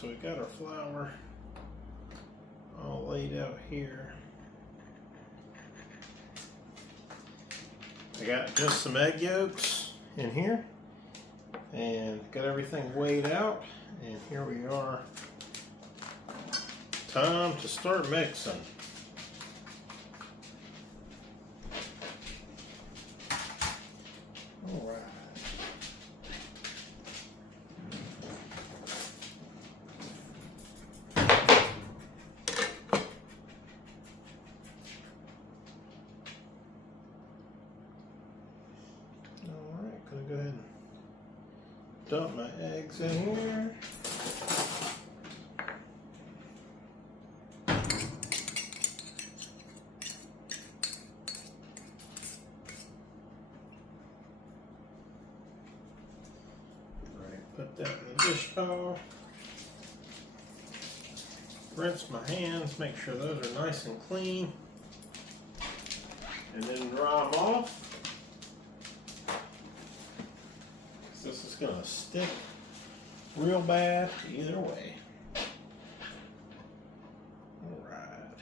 so we got our flour all laid out here. I got just some egg yolks in here and got everything weighed out, and here we are. Time to start mixing. All right. Gonna go ahead and dump my eggs in here. Right, put that in the dish towel. Rinse my hands, make sure those are nice and clean, and then dry them off. This is going to stick real bad either way. All right.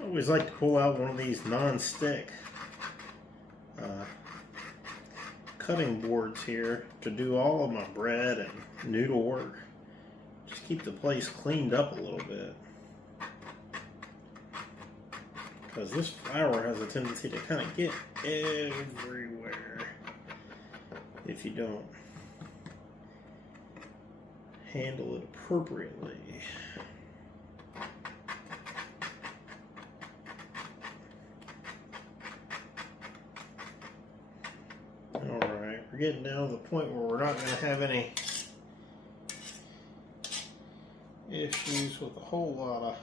I always like to pull out one of these non-stick cutting boards here to do all of my bread and noodle work. Just keep the place cleaned up a little bit, because this flour has a tendency to kind of get everywhere if you don't handle it appropriately. Alright, we're getting down to the point where we're not going to have any issues with a whole lot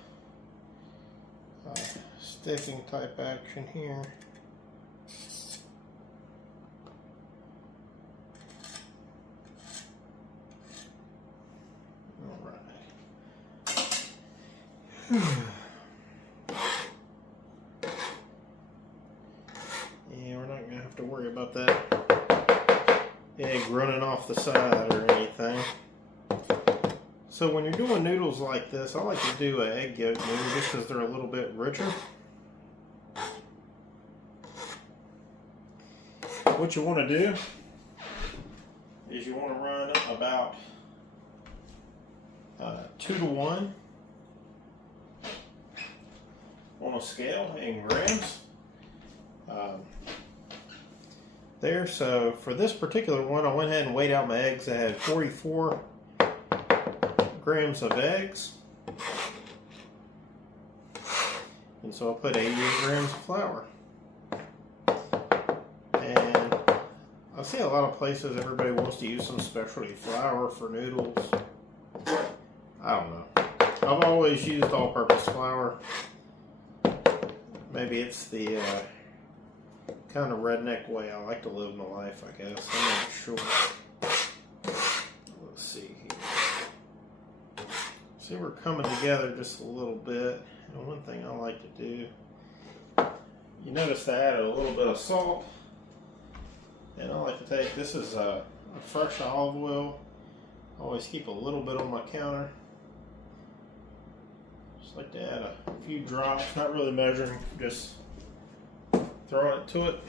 of sticking type action here. Alright. Yeah, we're not going to have to worry about that egg running off the side or anything. So when you're doing noodles like this, I like to do an egg yolk noodle just because they're a little bit richer. What you want to do is you want to run about 2 to 1 on a scale in grams. There, so for this particular one, I went ahead and weighed out my eggs. I had 44 grams of eggs, and so I put 88 grams of flour. And I see a lot of places everybody wants to use some specialty flour for noodles. I don't know. I've always used all-purpose flour. Maybe it's the kind of redneck way I like to live my life, I guess. I'm not sure. Let's see here. See, we're coming together just a little bit. And one thing I like to do, you notice I added a little bit of salt. And I like to take, this is a fresh olive oil. I always keep a little bit on my counter. Just like to add a few drops, not really measuring, just throwing it to it.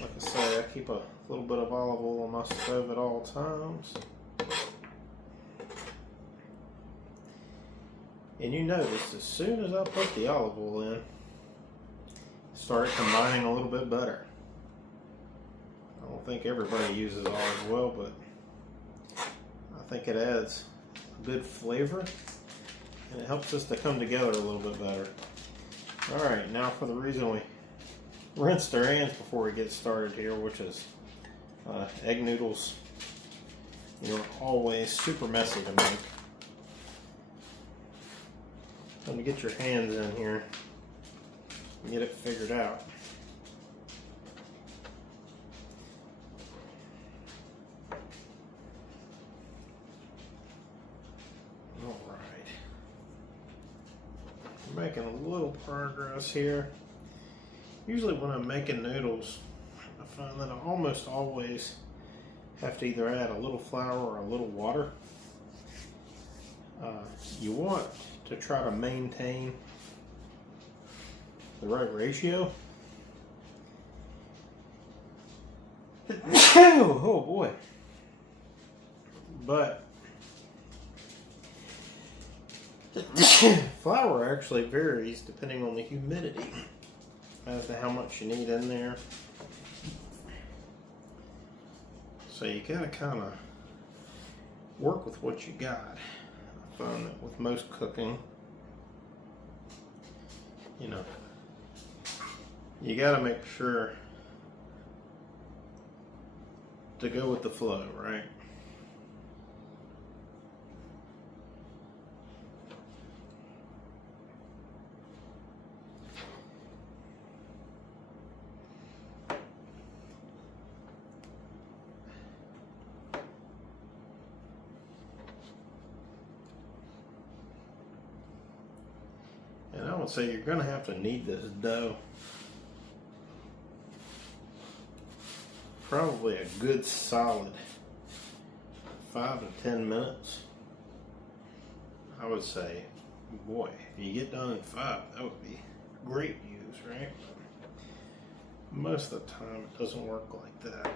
Like I say, I keep a little bit of olive oil on my stove at all times. And you notice as soon as I put the olive oil in, it started combining a little bit better. I don't think everybody uses olive oil, but I think it adds a good flavor and it helps us to come together a little bit better. Alright, now for the reason we rinsed our hands before we get started here, which is egg noodles, you know, always super messy to make. Time to get your hands in here and get it figured out. We're making a little progress here. Usually when I'm making noodles, I find that I almost always have to either add a little flour or a little water. You want to try to maintain the right ratio. Oh boy. But flour actually varies depending on the humidity as to how much you need in there. So you gotta kind of work with what you got. I find that with most cooking, you know, you gotta make sure to go with the flow, right? And I would say you're going to have to knead this dough probably a good solid 5 to 10 minutes. I would say, boy, if you get done in 5, that would be great news, right? Most of the time it doesn't work like that.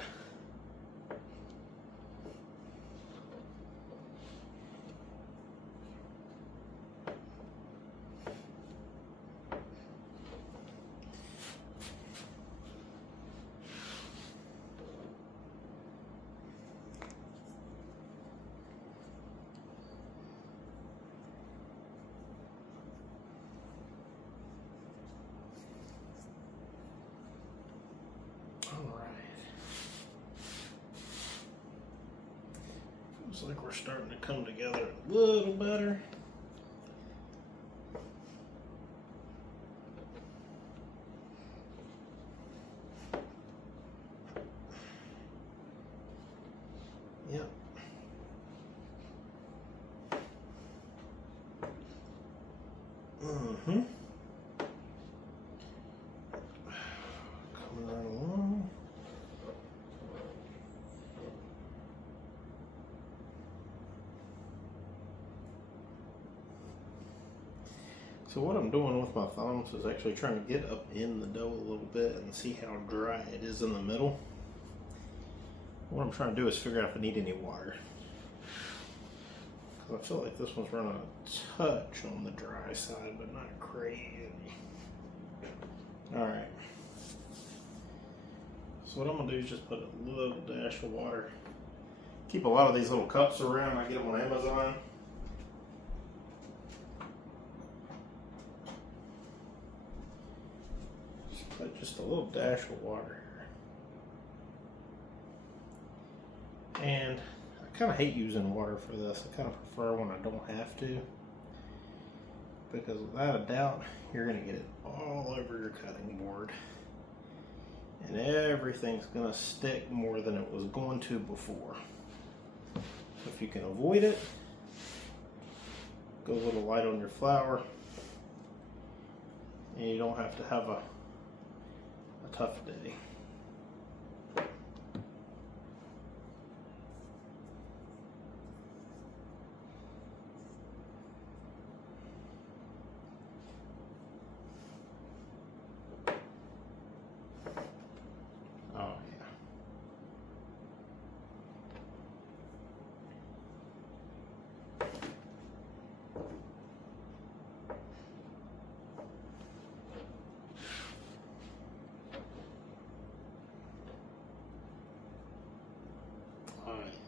Looks like we're starting to come together a little better. Yep. Coming right along. So what I'm doing with my thumbs is actually trying to get up in the dough a little bit and see how dry it is in the middle. What I'm trying to do is figure out if I need any water. Because I feel like this one's running a touch on the dry side, but not crazy. Alright. So what I'm going to do is just put a little dash of water. Keep a lot of these little cups around. I get them on Amazon. Just a little dash of water here. And I kind of hate using water for this. I kind of prefer when I don't have to. Because without a doubt, you're going to get it all over your cutting board. And everything's going to stick more than it was going to before. So if you can avoid it, go a little light on your flour. And you don't have to have a tough day. Oh yeah.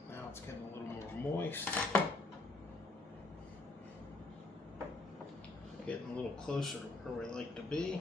Now it's getting a little more moist. Getting a little closer to where we like to be.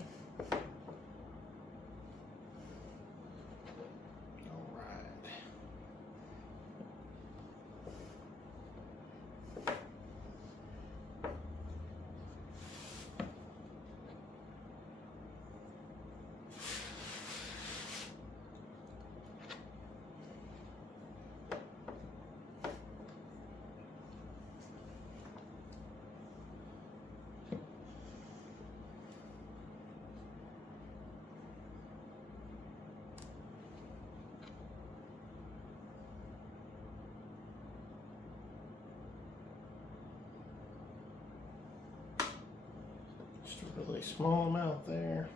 a really small amount there.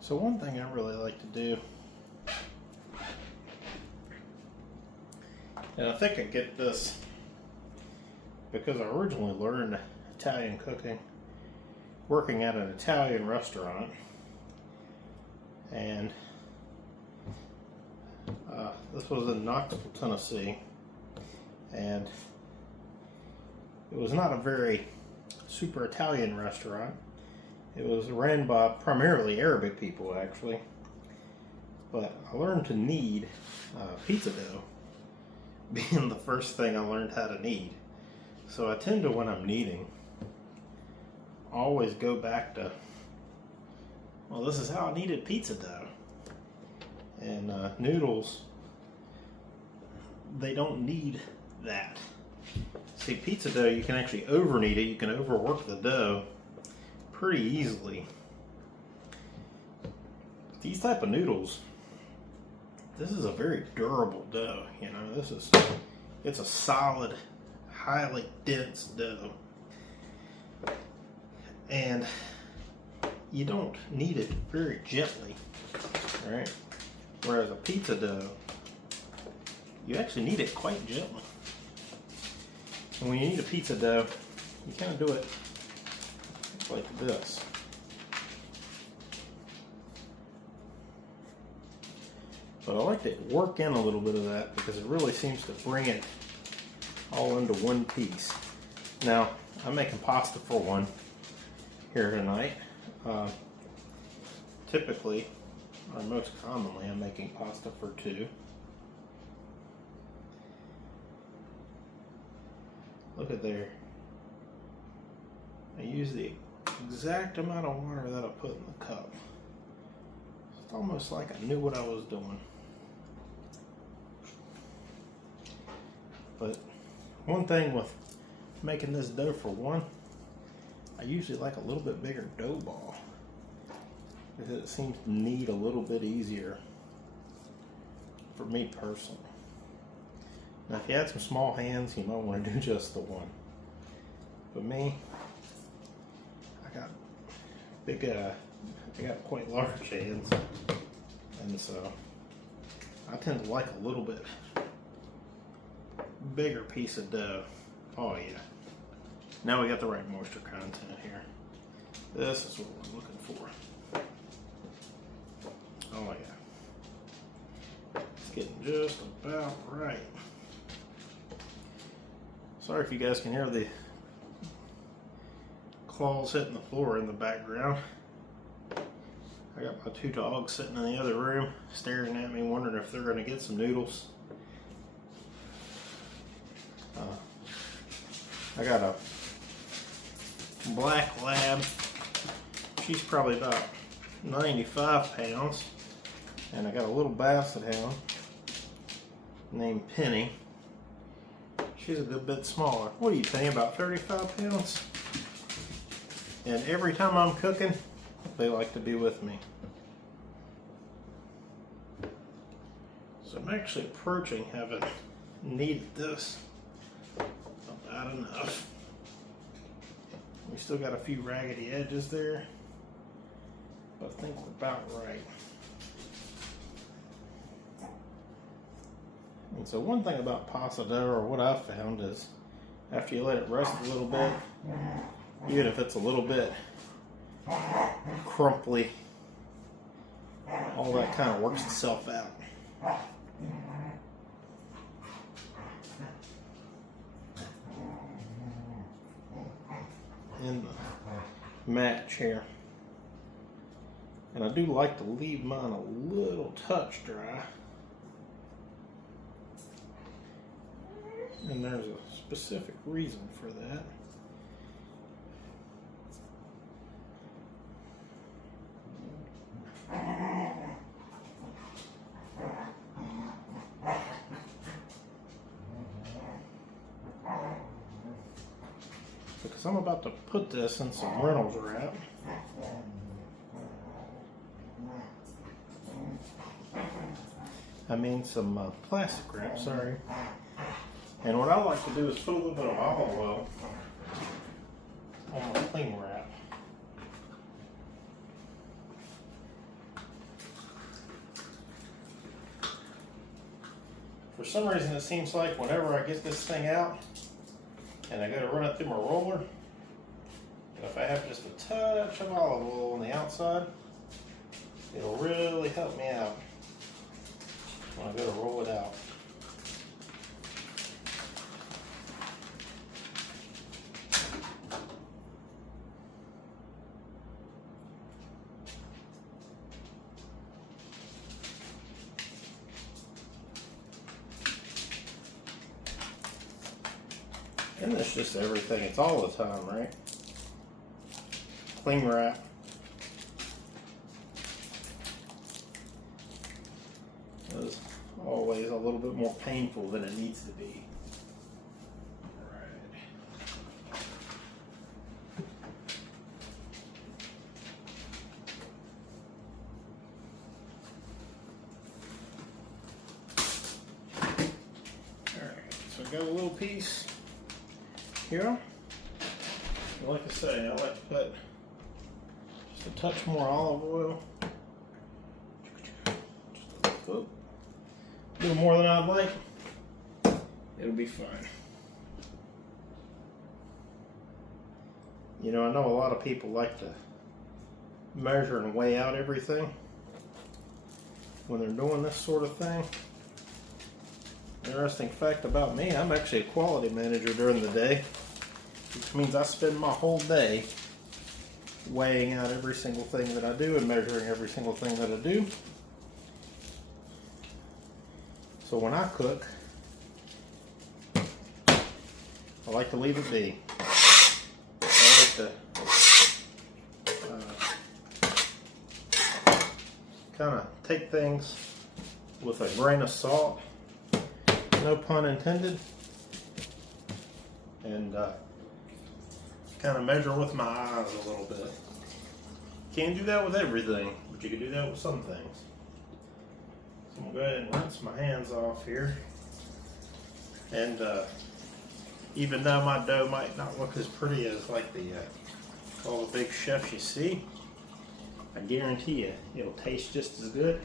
So one thing I really like to do, and I think I get this because I originally learned Italian cooking working at an Italian restaurant, and this was in Knoxville, Tennessee, and it was not a very super Italian restaurant. It was ran by primarily Arabic people, actually. But I learned to knead pizza dough, being the first thing I learned how to knead. So I tend to, when I'm kneading, always go back to, well, this is how I kneaded pizza dough. And noodles, they don't need that. See, pizza dough, you can actually over knead it, you can overwork the dough pretty easily. These type of noodles, this is a very durable dough, you know, it's a solid, highly dense dough. And you don't knead it very gently, right? Whereas a pizza dough, you actually knead it quite gently. And when you knead a pizza dough, you kind of do it like this. But I like to work in a little bit of that because it really seems to bring it all into one piece. Now, I'm making pasta for one here tonight. Typically, or most commonly, I'm making pasta for two. Look at there. I use the exact amount of water that I put in the cup. It's almost like I knew what I was doing. But one thing with making this dough for one, I usually like a little bit bigger dough ball because it seems to knead a little bit easier for me personally. Now if you had some small hands, you might want to do just the one. But me, I got big, I got quite large hands, and so I tend to like a little bit bigger piece of dough. Oh yeah. Now we got the right moisture content here. This is what we're looking for. Oh yeah. It's getting just about right. Sorry if you guys can hear the claws hitting the floor in the background. I got my two dogs sitting in the other room staring at me, wondering if they're going to get some noodles. I got a black lab. She's probably about 95 pounds. And I got a little basset hound named Penny. She's a good bit smaller. What do you think, about 35 pounds? And every time I'm cooking, they like to be with me. So I'm actually approaching having needed this about enough. We still got a few raggedy edges there, but I think we're about right. And so one thing about pasta dough, or what I've found, is after you let it rest a little bit, even if it's a little bit crumply, all that kind of works itself out. In the match here. And I do like to leave mine a little touch dry. And there's a specific reason for that. Because I'm about to put this in some Reynolds wrap. I mean some plastic wrap, sorry. And what I like to do is put a little bit of olive oil on my cling wrap. For some reason it seems like whenever I get this thing out and I go to run it through my roller, if I have just a touch of olive oil on the outside, it'll really help me out when I go to roll it out. And that's just everything. It's all the time, right? Cling wrap. Is always a little bit more painful than it needs to be. Alright, so I got a little piece here. Like I say, I like to put just a touch more olive oil. Just a little more than I'd like. It'll be fine. You know, I know a lot of people like to measure and weigh out everything when they're doing this sort of thing. Interesting fact about me, I'm actually a quality manager during the day, which means I spend my whole day weighing out every single thing that I do and measuring every single thing that I do. So when I cook, I like to leave it be. I like to kind of take things with a grain of salt, no pun intended, and kind of measure with my eyes a little bit. Can't do that with everything, but you can do that with some things. So I'm going to go ahead and rinse my hands off here. And even though my dough might not look as pretty as like all the big chefs you see, I guarantee you it'll taste just as good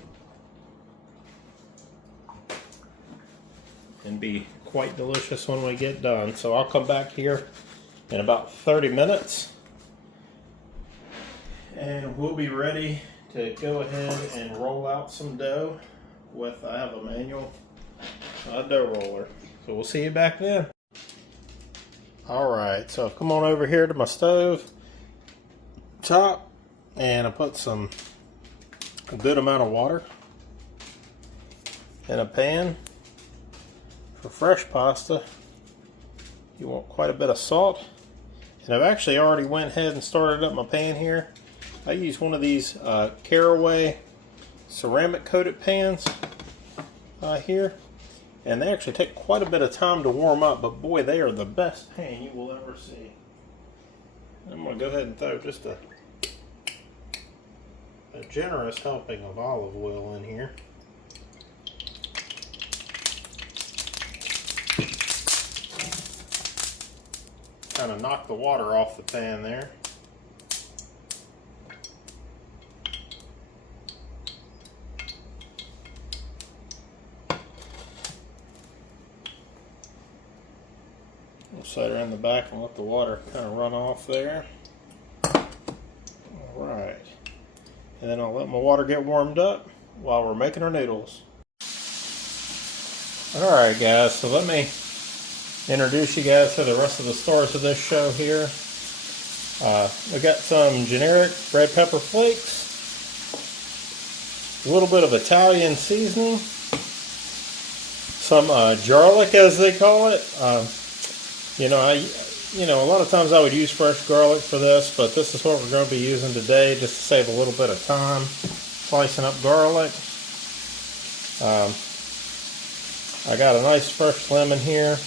and be quite delicious when we get done. So I'll come back here in about 30 minutes and we'll be ready to go ahead and roll out some dough with, I have a manual dough roller. So we'll see you back then. Alright, so I've come on over here to my stove top and I put a good amount of water in a pan. For fresh pasta, you want quite a bit of salt And I've actually already went ahead and started up my pan here. I use one of these Caraway ceramic coated pans here. And they actually take quite a bit of time to warm up, but boy, they are the best pan you will ever see. I'm going to go ahead and throw just a generous helping of olive oil in here. Kind of knock the water off the pan there. We'll set her in the back and let the water kind of run off there. Alright. And then I'll let my water get warmed up while we're making our noodles. Alright guys, so let me introduce you guys to the rest of the stars of this show here. We got some generic red pepper flakes, a little bit of Italian seasoning, some garlic as they call it. A lot of times I would use fresh garlic for this, but this is what we're going to be using today just to save a little bit of time slicing up garlic. I got a nice fresh lemon here.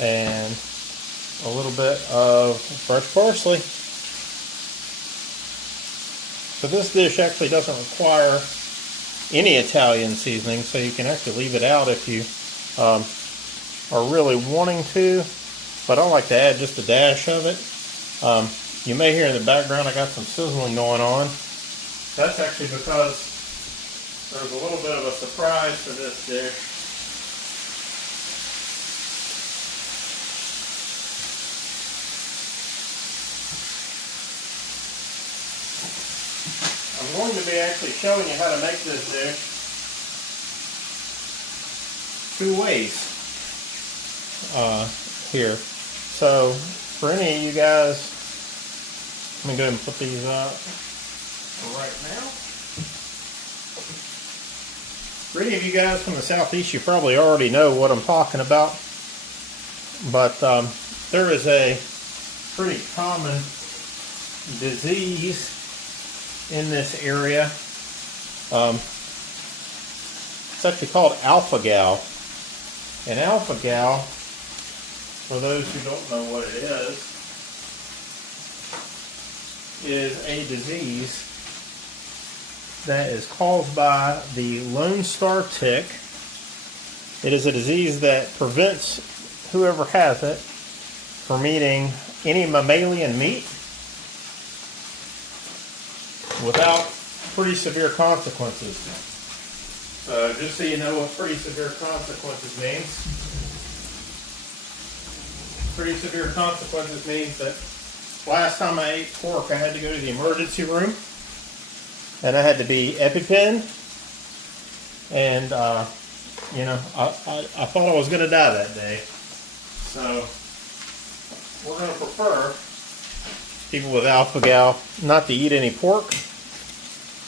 And a little bit of fresh parsley. So this dish actually doesn't require any Italian seasoning, so you can actually leave it out if you are really wanting to, but I like to add just a dash of it. You may hear in the background I got some sizzling going on. That's actually because there's a little bit of a surprise to this dish. I'm going to be actually showing you how to make this dish two ways here. So for any of you guys, let me go ahead and put these up right now. For any of you guys from the southeast, you probably already know what I'm talking about, but there is a pretty common disease in this area. It's actually called alpha-gal. And alpha-gal, for those who don't know what it is a disease that is caused by the Lone Star tick. It is a disease that prevents whoever has it from eating any mammalian meat without pretty severe consequences. So just so you know what pretty severe consequences means. Pretty severe consequences means that last time I ate pork, I had to go to the emergency room, and I had to be EpiPen, and I thought I was going to die that day. So we're going to prefer people with alpha-gal not to eat any pork,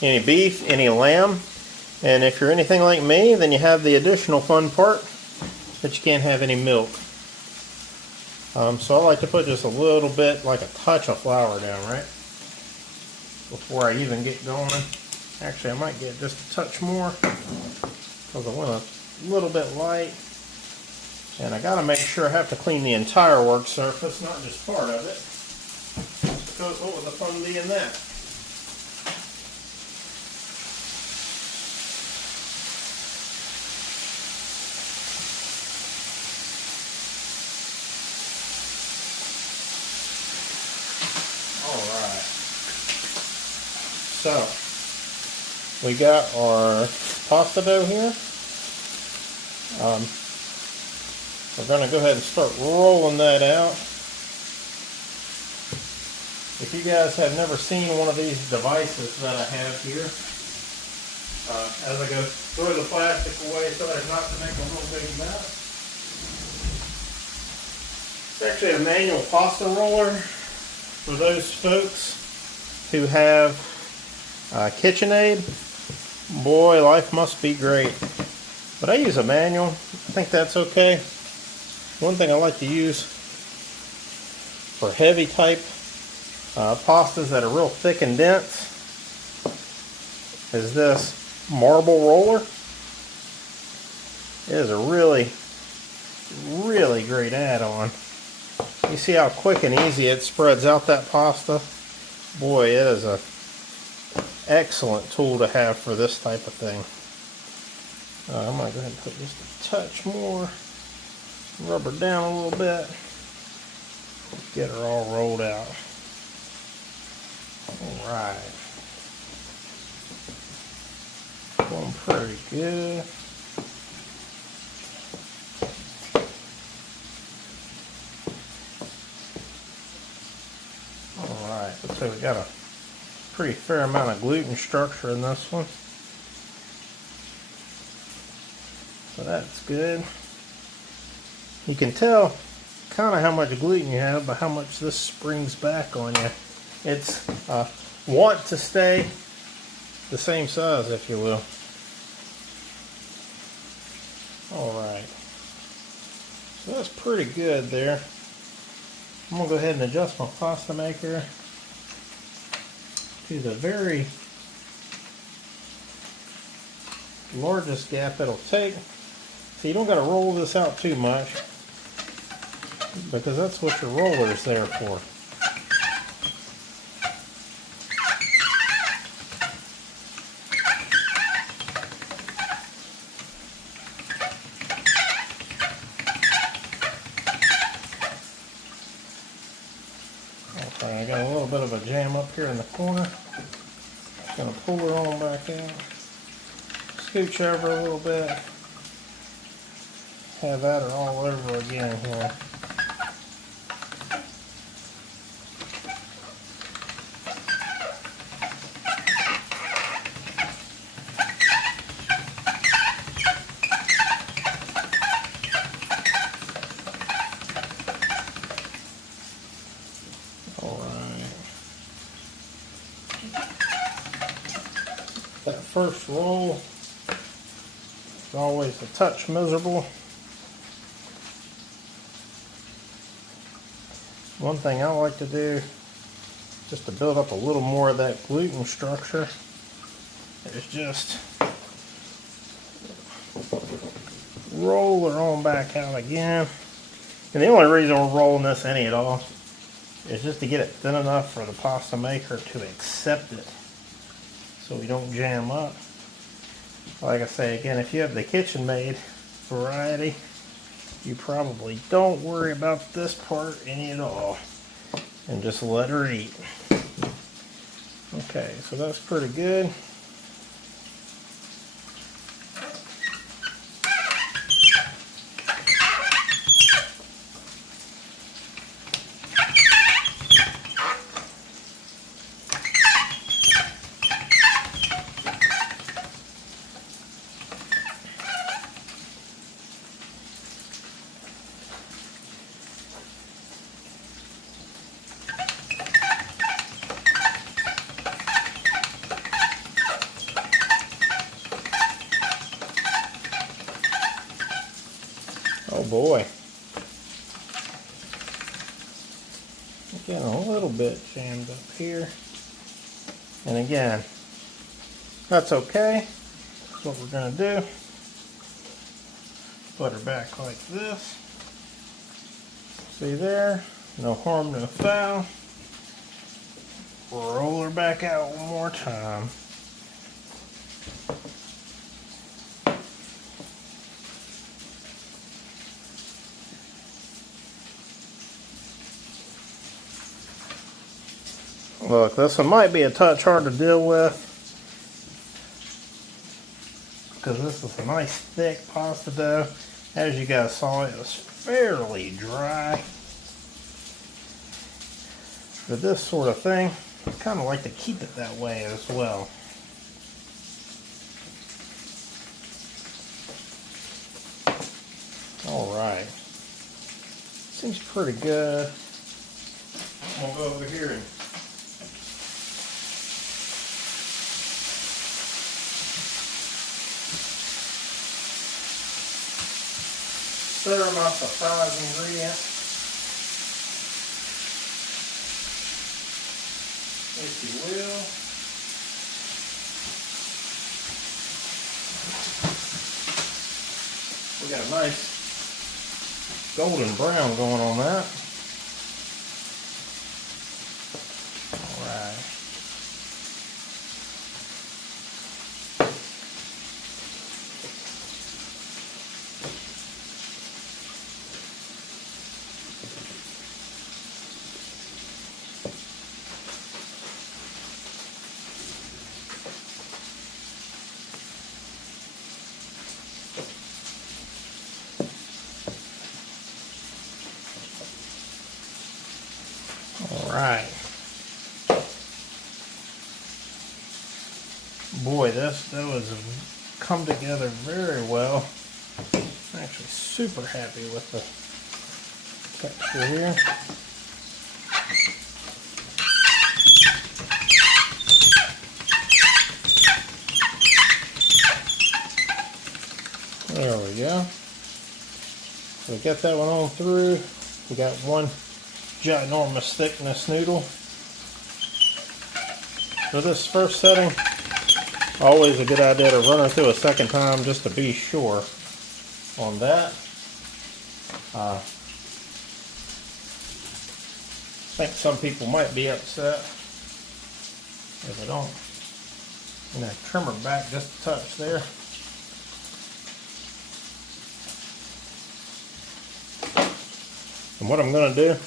any beef, any lamb. And if you're anything like me, then you have the additional fun part that you can't have any milk. So I like to put just a little bit, like a touch of flour down, right? Before I even get going. Actually, I might get just a touch more because I want a little bit light. And I got to make sure I have to clean the entire work surface, not just part of it. Because what would the fun be in that? Alright. So, we got our pasta dough here. We're going to go ahead and start rolling that out. If you guys have never seen one of these devices that I have here, as I go throw the plastic away so as not to make a real big mess. It's actually a manual pasta roller for those folks who have KitchenAid. Boy, life must be great. But I use a manual. I think that's okay. One thing I like to use for heavy type pastas that are real thick and dense is this marble roller. It is a really great add-on. You see how quick and easy it spreads out that pasta? Boy, it is a excellent tool to have for this type of thing. I'm going to go ahead and put just a touch more, rub her down a little bit, get her all rolled out. Alright. Going pretty good. Alright, looks like we got a pretty fair amount of gluten structure in this one. So that's good. You can tell kind of how much gluten you have by how much this springs back on you. It's want to stay the same size, if you will. Alright. So that's pretty good there. I'm going to go ahead and adjust my pasta maker to the very largest gap it'll take. So you don't got to roll this out too much, because that's what your roller is there for. Okay, I got a little bit of a jam up here in the corner. Just going to pull her on back out. Scooch over a little bit. Have that all over again here. That first roll is always a touch miserable. One thing I like to do, just to build up a little more of that gluten structure, is just roll her on back out again. And the only reason we're rolling this any at all is just to get it thin enough for the pasta maker to accept it, so we don't jam up. Like I say again, if you have the KitchenMaid variety, you probably don't worry about this part any at all, and just let her eat. Okay, so that's pretty good. Oh boy. Getting a little bit jammed up here. And again, that's okay. That's what we're going to do. Put her back like this. See there? No harm, no foul. Roll her back out one more time. Look, this one might be a touch hard to deal with, because this is a nice thick pasta dough. As you guys saw, it was fairly dry. For this sort of thing, I kind of like to keep it that way as well. Alright. Seems pretty good. I'll go over here and stir my surprise ingredient, if you will. We got a nice golden brown going on that. All right. Right. Boy, that was come together very well. I'm actually super happy with the texture here. There we go. So we got that one on through. We got one ginormous thickness noodle. For this first setting, always a good idea to run it through a second time just to be sure on that. I think some people might be upset if I don't. I'm going to trim her back just a touch there. And what I'm going to do,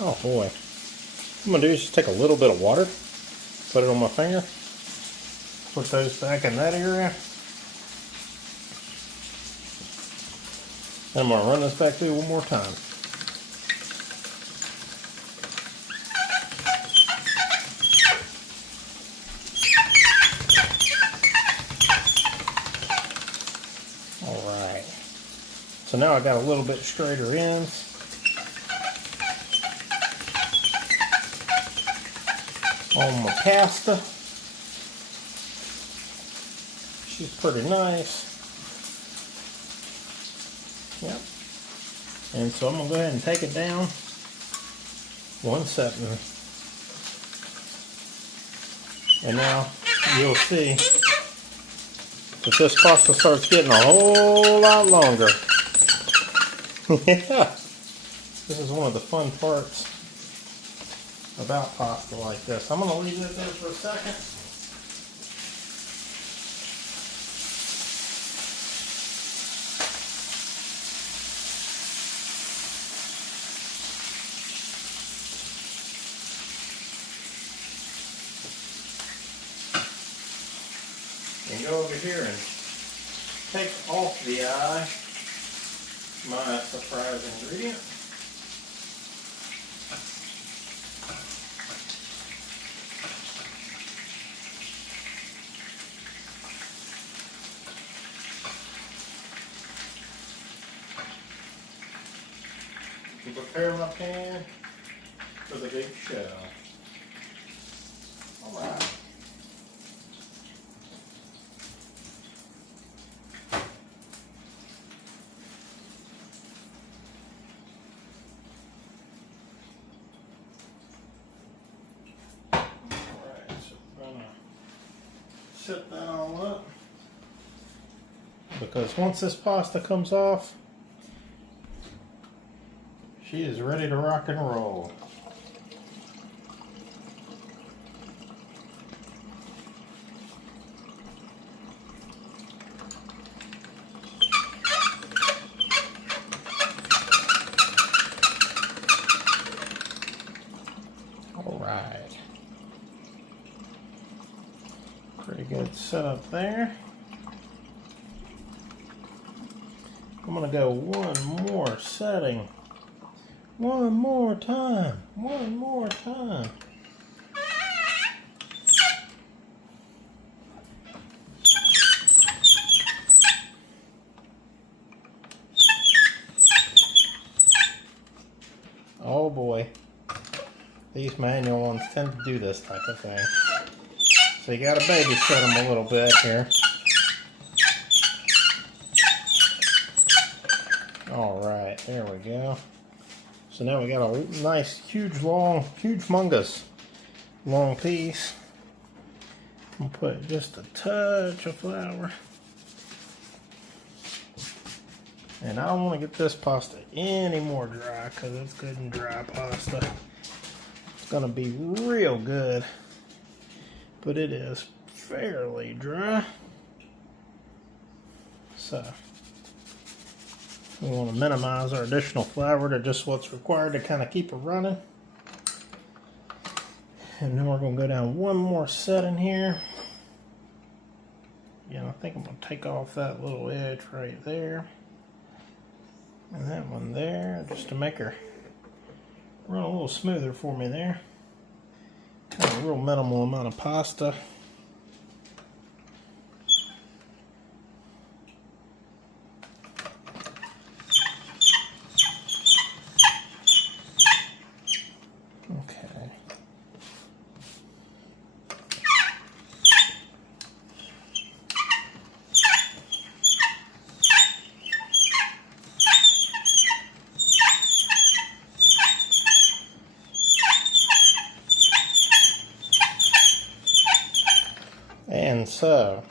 oh boy, what I'm going to do is just take a little bit of water, put it on my finger, put those back in that area. And I'm going to run this back through one more time. Alright, so now I got a little bit straighter ends. On my pasta. She's pretty nice. Yep. And so I'm going to go ahead and take it down 1 second. And now you'll see that this pasta starts getting a whole lot longer. Yeah. This is one of the fun parts about pasta like this. I'm going to leave it there for a second. And go over here and take off the eye my surprise ingredient. To prepare my pan for the big show. Alright. Alright, so we're gonna set that all up. Because once this pasta comes off, she is ready to rock and roll. All right. Pretty good setup there. I'm going to go one more setting. One more time. One more time. Oh boy. These manual ones tend to do this type of thing. So you gotta babysit them a little bit here. All right, there we go. So now we got a nice, huge, long, humongous long piece. I'm gonna put just a touch of flour. And I don't want to get this pasta any more dry because it's good and dry pasta. It's gonna be real good, but it is fairly dry. So we want to minimize our additional flour to just what's required to kind of keep it running. And then we're going to go down one more set in here. Yeah, I think I'm going to take off that little edge right there. And that one there, just to make her run a little smoother for me there. Kind of a real minimal amount of pasta. And so,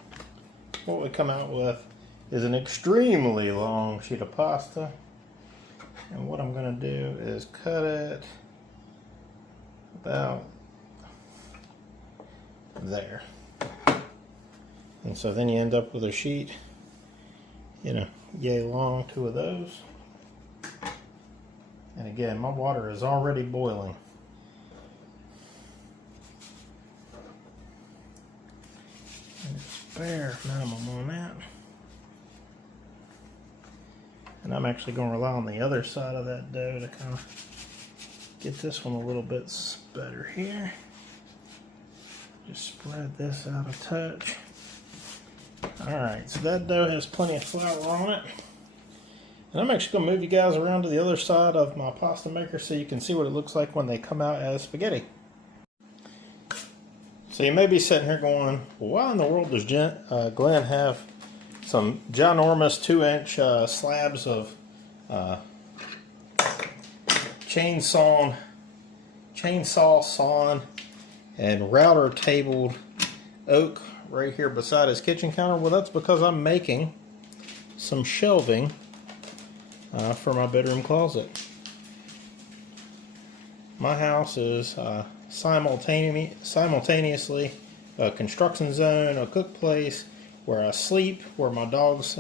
what we come out with is an extremely long sheet of pasta. And what I'm going to do is cut it about there. And so then you end up with a sheet, you know, yay long, 2 of those. And again, my water is already boiling. Bare minimum on that. And I'm actually going to rely on the other side of that dough to kind of get this one a little bit better here. Just spread this out a touch. Alright, so that dough has plenty of flour on it. And I'm actually going to move you guys around to the other side of my pasta maker so you can see what it looks like when they come out as spaghetti. So you may be sitting here going, well, why in the world does Glynn have some ginormous 2-inch slabs of chainsaw sawn and router tabled oak right here beside his kitchen counter? Well, that's because I'm making some shelving for my bedroom closet. My house is simultaneously a construction zone, a cook place, where I sleep, where my dogs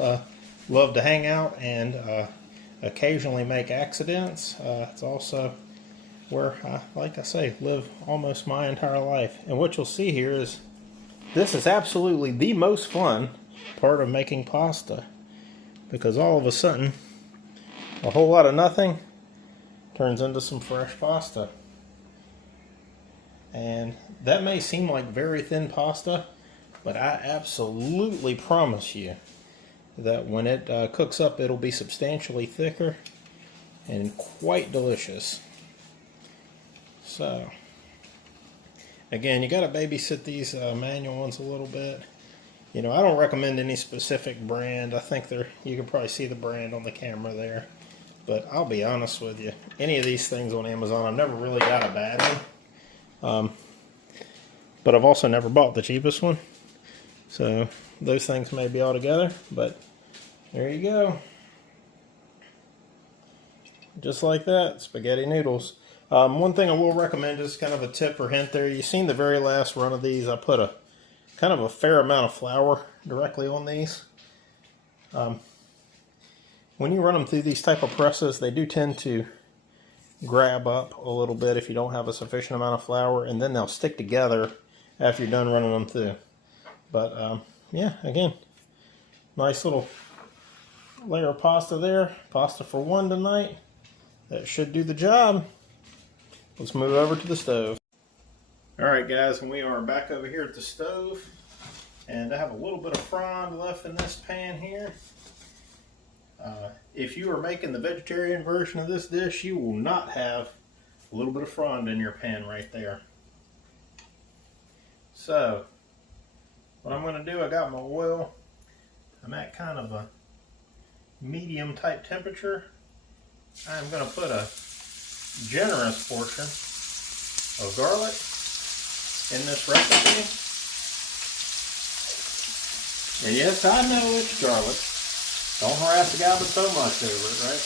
love to hang out and occasionally make accidents. It's also where I, like I say, live almost my entire life. And what you'll see here is this is absolutely the most fun part of making pasta, because all of a sudden a whole lot of nothing turns into some fresh pasta. And that may seem like very thin pasta, but I absolutely promise you that when it cooks up, it'll be substantially thicker and quite delicious. So, again, you got to babysit these manual ones a little bit. You know, I don't recommend any specific brand. I think you can probably see the brand on the camera there. But I'll be honest with you, any of these things on Amazon, I've never really got a bad one. But I've also never bought the cheapest one. So those things may be all together, but there you go. Just like that, spaghetti noodles. One thing I will recommend, just kind of a tip or hint there. You've seen the very last run of these. I put a kind of a fair amount of flour directly on these. When you run them through these type of presses, they do tend to grab up a little bit if you don't have a sufficient amount of flour, and then they'll stick together after you're done running them through. But yeah, again, nice little layer of pasta there. Pasta for one tonight. That should do the job. Let's move over to the stove. Alright guys, and we are back over here at the stove, and I have a little bit of frond left in this pan here. If you are making the vegetarian version of this dish, you will not have a little bit of frond in your pan right there. So, what I'm going to do, I got my oil. I'm at kind of a medium type temperature. I'm going to put a generous portion of garlic in this recipe. And yes, I know it's garlic. Don't harass the guy but so much over it, right?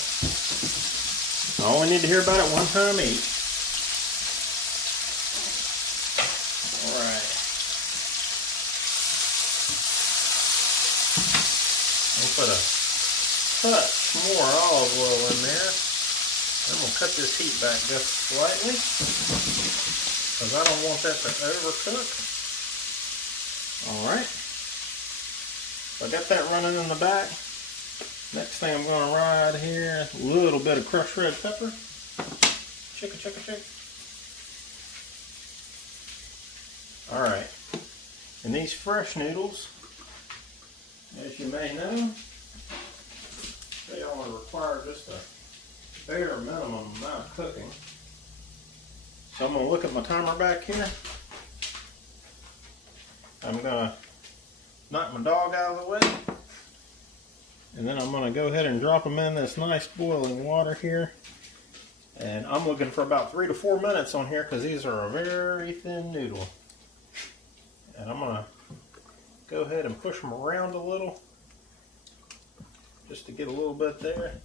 All we need to hear about it one time each. Alright. I'll put a touch more olive oil in there. I'm going to cut this heat back just slightly because I don't want that to overcook. Alright. So I got that running in the back. Next thing I'm going to ride here, a little bit of crushed red pepper. Chicka. Alright. And these fresh noodles, as you may know, they only require just a bare minimum amount of cooking. So I'm going to look at my timer back here. I'm going to knock my dog out of the way. And then I'm going to go ahead and drop them in this nice boiling water here. And I'm looking for about 3 to 4 minutes on here because these are a very thin noodle. And I'm going to go ahead and push them around a little just to get a little bit there.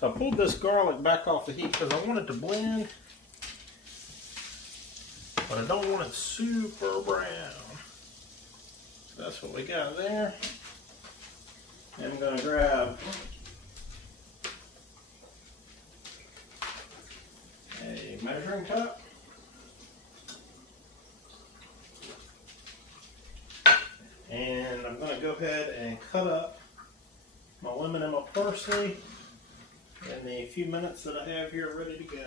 So I pulled this garlic back off the heat because I want it to blend, but I don't want it super brown. So that's what we got there. And I'm going to grab a measuring cup. And I'm going to go ahead and cut up my lemon and my parsley in the few minutes that I have here ready to go.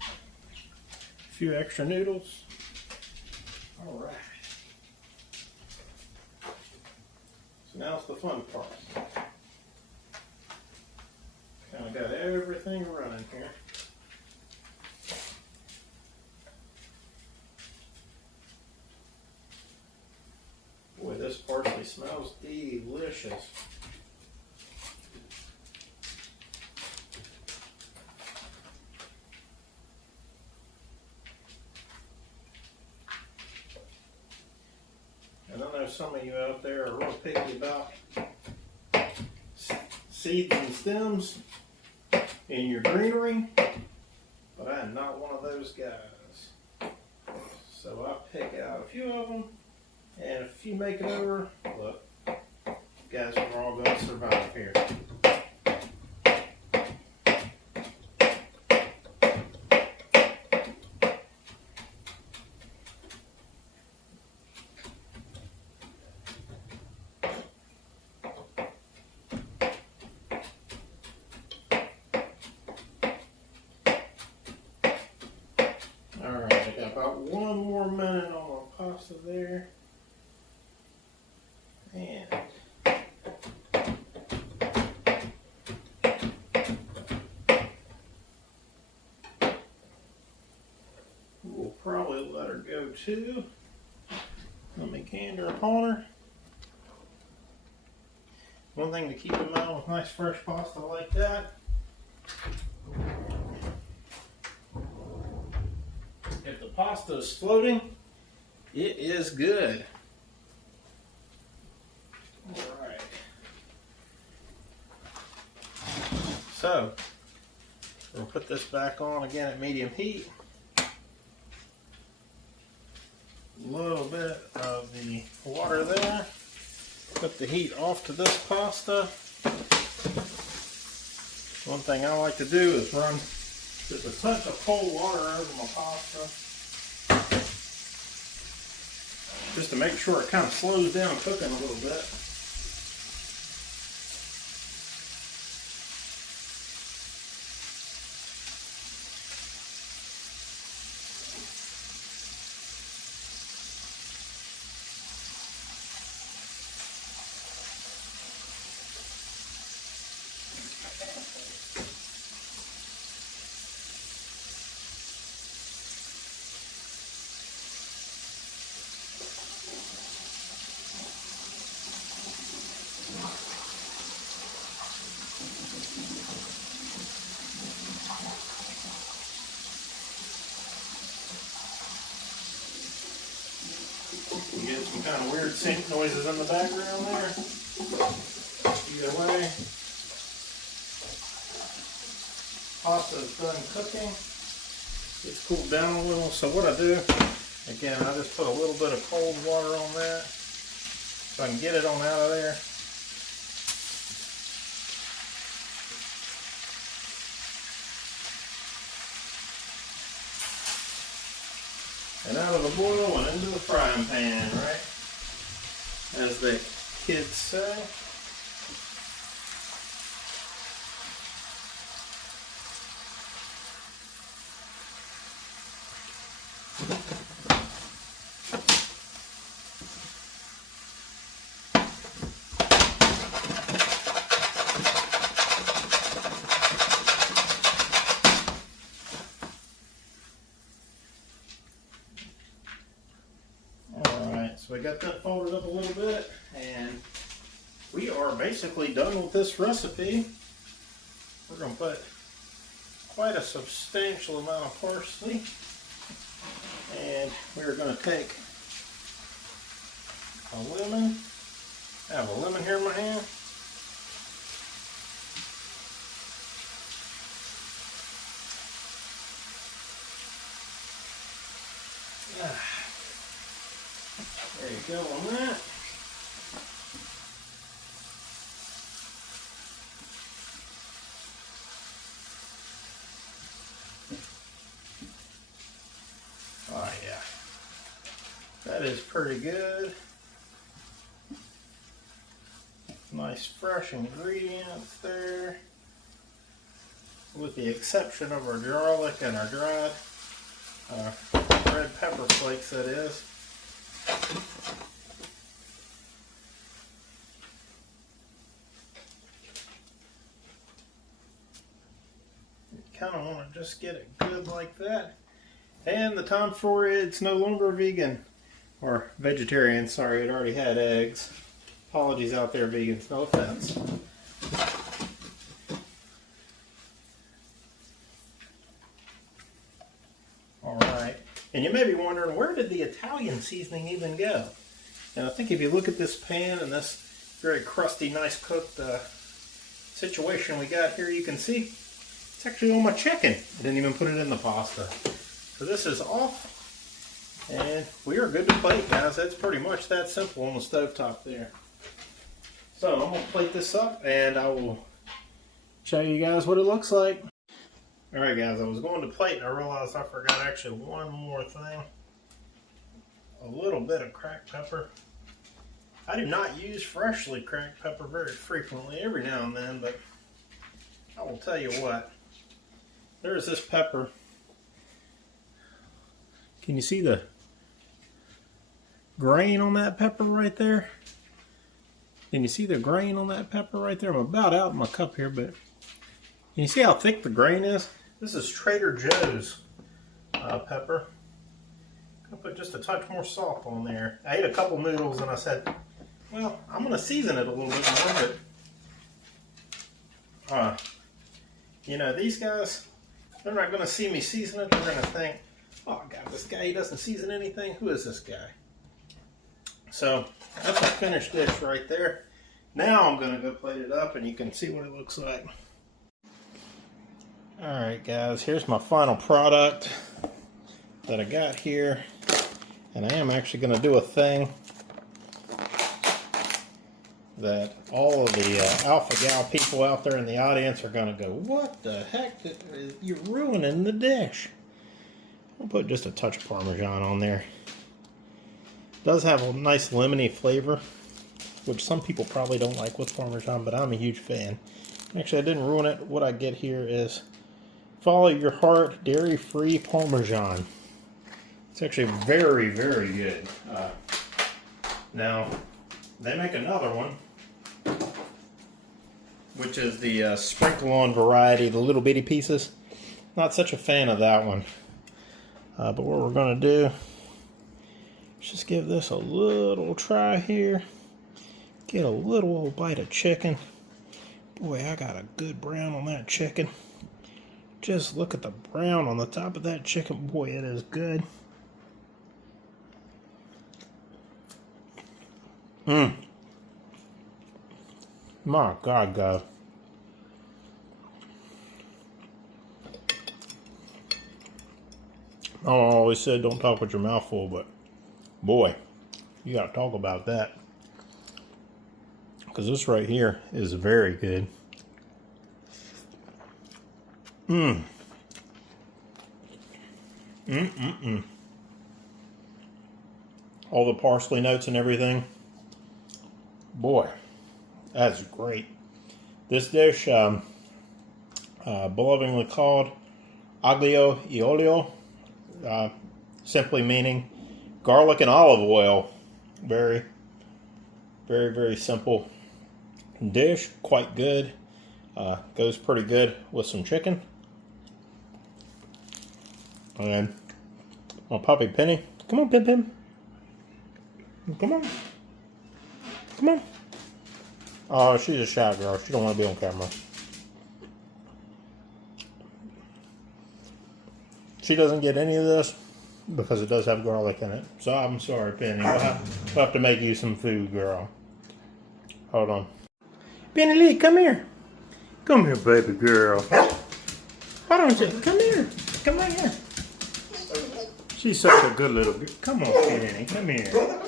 A few extra noodles. All right. So now it's the fun part. Kind of got everything running here. Boy, this parsley smells delicious. And I know some of you out there are real picky about seeds and stems in your greenery, but I am not one of those guys. So I pick out a few of them, and if you make it over, look, guys, we're all going to survive here. Alright, I got about 1 more minute on my pasta there. And we'll probably let her go too. Let me gander upon her. One thing to keep in mind with nice fresh pasta like that, if the pasta is floating, it is good. Alright. So, we'll put this back on again at medium heat. A little bit of the water there. Put the heat off to this pasta. One thing I like to do is run just a touch of cold water over my pasta, just to make sure it kind of slows down cooking a little bit. some kind of weird sync noises in the background there. Either way, pasta is done cooking. It's cooled down a little. So what I do, again, I just put a little bit of cold water on that so I can get it on out of there. And out of the boil and into the frying pan, right? As the kids say. So we got that folded up a little bit, and we are basically done with this recipe. We're going to put quite a substantial amount of parsley, and we're going to take a lemon. I have a lemon here in my hand. There you go on that. Oh yeah, that is pretty good. Nice fresh ingredients there, with the exception of our garlic and our dried red pepper flakes, that is. You kind of want to just get it good like that. And the time for it's no longer vegan or vegetarian. Sorry, it already had eggs. Apologies out there, vegans. No offense. All right. And you may be wondering, where did the Italian seasoning even go? And I think if you look at this pan and this very crusty, nice cooked situation we got here, you can see it's actually on my chicken. I didn't even put it in the pasta. So this is off. And we are good to plate, guys. That's pretty much that simple on the stovetop there. So I'm going to plate this up and I will show you guys what it looks like. Alright guys, I was going to plate and I realized I forgot actually one more thing. A little bit of cracked pepper. I do not use freshly cracked pepper very frequently, every now and then, but I will tell you what. There's this pepper. Can you see the grain on that pepper right there? Can you see the grain on that pepper right there? I'm about out in my cup here, but can you see how thick the grain is? This is Trader Joe's pepper. I'll put just a touch more salt on there. I ate a couple noodles and I said, well, I'm going to season it a little bit more, but you know, these guys, they're not going to see me season it. They're going to think, oh God, this guy, he doesn't season anything. Who is this guy? So that's a finished dish right there. Now I'm going to go plate it up and you can see what it looks like. Alright guys, here's my final product that I got here. And I am actually going to do a thing that all of the Alpha Gal people out there in the audience are going to go, what the heck? You're ruining the dish. I'll put just a touch of Parmesan on there. It does have a nice lemony flavor, which some people probably don't like with Parmesan, but I'm a huge fan. Actually, I didn't ruin it. What I get here is Follow Your Heart dairy-free Parmesan. It's actually very, very good. Now, they make another one, which is the sprinkle-on variety, the little bitty pieces. Not such a fan of that one. But what we're going to do is just give this a little try here. Get a little old bite of chicken. Boy, I got a good brown on that chicken. Just look at the brown on the top of that chicken. Boy, it is good. Mmm. My God, guys. I always said don't talk with your mouth full, but boy, you gotta talk about that. Because this right here is very good. Mmm. Mmm. All the parsley notes and everything. Boy, that's great. This dish, belovedly called Aglio e Olio, simply meaning garlic and olive oil. Very, very, very simple dish. Quite good. Goes pretty good with some chicken. And my puppy Penny. Come on, Pim Pim. Come on. Come on. Oh, she's a shy girl. She don't want to be on camera. She doesn't get any of this because it does have garlic in it. So I'm sorry, Penny. We'll have to make you some food, girl. Hold on. Penny Lee, come here. Come here, baby girl. Why don't you? Come here. Come right here. She's such a good little girl. Come on, Penny. Come here.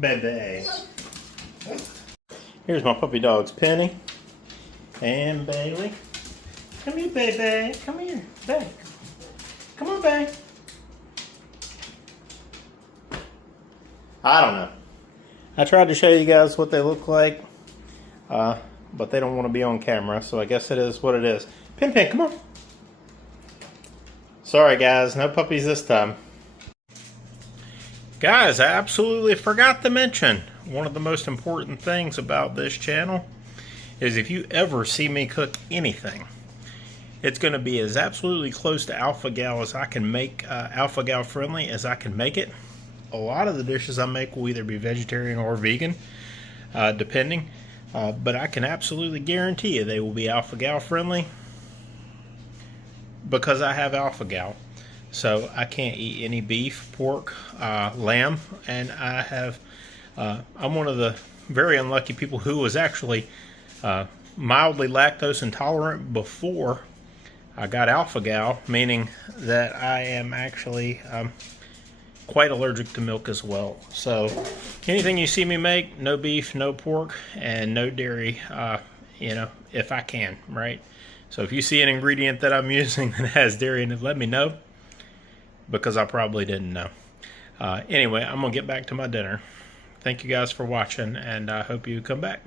Baby. Here's my puppy dogs, Penny and Bailey. Come here, baby. Come here. Back. Come on, babe. I don't know. I tried to show you guys what they look like, but they don't want to be on camera, so I guess it is what it is. Pin Pin, come on. Sorry, guys. No puppies this time. Guys, I absolutely forgot to mention one of the most important things about this channel is if you ever see me cook anything, it's going to be as absolutely close to alpha gal as I can make, alpha gal friendly as I can make it. A lot of the dishes I make will either be vegetarian or vegan, depending, but I can absolutely guarantee you they will be alpha gal friendly because I have alpha gal. So I can't eat any beef, pork, lamb, and I'm one of the very unlucky people who was actually mildly lactose intolerant before I got alpha gal, meaning that I am actually quite allergic to milk as well. So anything you see me make, no beef, no pork, and no dairy, you know, if I can, right? So if you see an ingredient that I'm using that has dairy in it, let me know, because I probably didn't know. Anyway, I'm going to get back to my dinner. Thank you guys for watching, and I hope you come back.